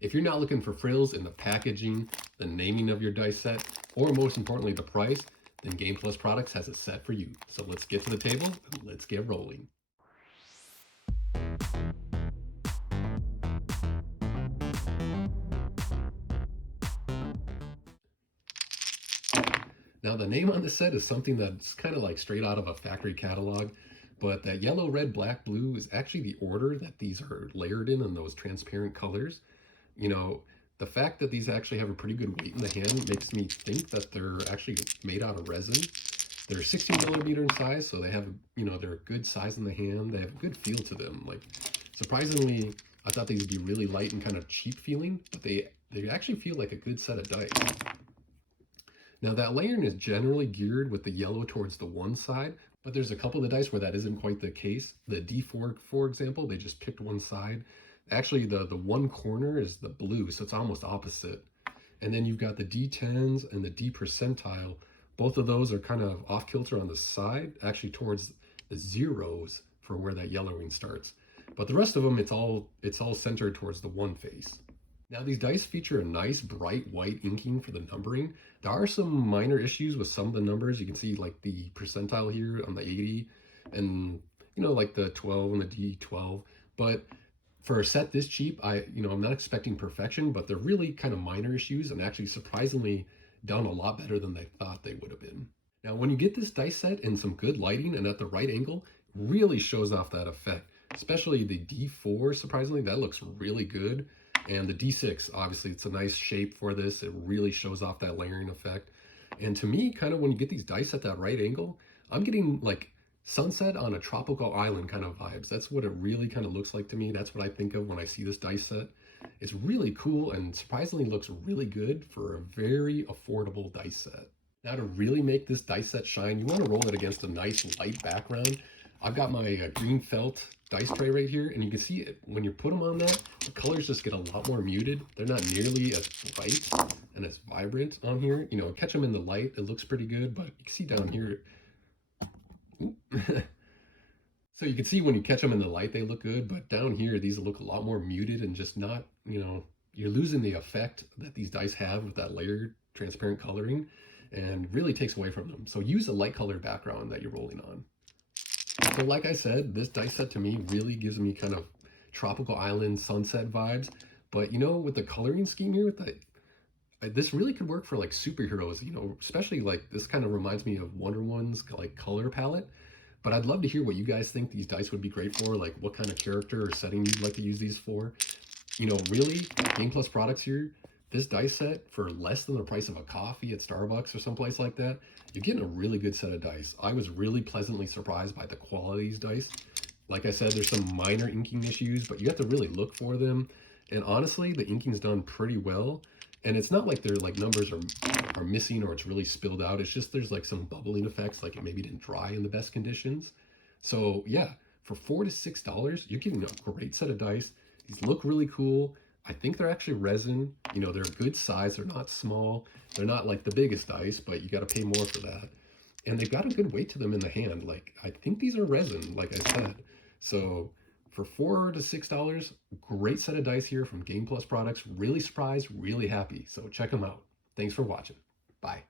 If you're not looking for frills in the packaging, the naming of your dice set, or most importantly, the price, then Game Plus Products has a set for you. So let's get to the table and let's get rolling. Now the name on the set is something that's kind of like straight out of a factory catalog, but that yellow, red, black, blue is actually the order that these are layered in those transparent colors. You know, the fact that these actually have a pretty good weight in the hand makes me think that they're actually made out of resin. They're 16 millimeter in size, so they have, they're a good size in the hand. They have a good feel to them. Like, surprisingly, I thought these would be really light and kind of cheap feeling, but they actually feel like a good set of dice. Now that layering is generally geared with the yellow towards the one side, but there's a couple of the dice where that isn't quite the case. The D4, for example, they just picked one side. Actually, the one corner is the blue, so it's almost opposite. And then you've got the D10s and the D percentile. Both of those are kind of off kilter on the side, actually towards the zeros for where that yellowing starts. But the rest of them, it's all centered towards the one face. Now these dice feature a nice bright white inking for the numbering. There are some minor issues with some of the numbers. You can see like the percentile here on the 80 and like the 12 and the D12. But for a set this cheap, I'm not expecting perfection, but they're really kind of minor issues and actually surprisingly done a lot better than they thought they would have been. Now when you get this dice set in some good lighting and at the right angle, really shows off that effect. Especially the D4, surprisingly, that looks really good. And the D6, obviously, it's a nice shape for this. It really shows off that layering effect. And to me, kind of when you get these dice at that right angle, I'm getting like sunset on a tropical island kind of vibes. That's what it really kind of looks like to me. That's what I think of when I see this dice set. It's really cool and surprisingly looks really good for a very affordable dice set. Now to really make this dice set shine, you want to roll it against a nice light background. I've got my green felt dice tray right here, and you can see it when you put them on that, the colors just get a lot more muted. They're not nearly as bright and as vibrant on here. Catch them in the light, it looks pretty good, but you can see down here. So you can see when you catch them in the light, they look good, but down here, these look a lot more muted and just not, you're losing the effect that these dice have with that layered transparent coloring and really takes away from them. So use a light colored background that you're rolling on. So like I said, this dice set to me really gives me kind of tropical island sunset vibes. But with the coloring scheme here, this really could work for like superheroes, especially like this kind of reminds me of Wonder Woman's like color palette. But I'd love to hear what you guys think these dice would be great for, like what kind of character or setting you'd like to use these for. Really, Game Plus Products here, this dice set for less than the price of a coffee at Starbucks or someplace like that, you're getting a really good set of dice. I was really pleasantly surprised by the quality of these dice. Like I said, there's some minor inking issues, but you have to really look for them. And honestly, the inking's done pretty well. And it's not like their like numbers are missing or it's really spilled out. It's just there's like some bubbling effects, like it maybe didn't dry in the best conditions. So yeah, for $4 to $6, you're getting a great set of dice. These look really cool. I think they're actually resin. They're a good size. They're not small. They're not like the biggest dice, but you got to pay more for that. And they've got a good weight to them in the hand. Like, I think these are resin, like I said. So for $4 to $6, great set of dice here from Game Plus Products. Really surprised, really happy. So check them out. Thanks for watching. Bye.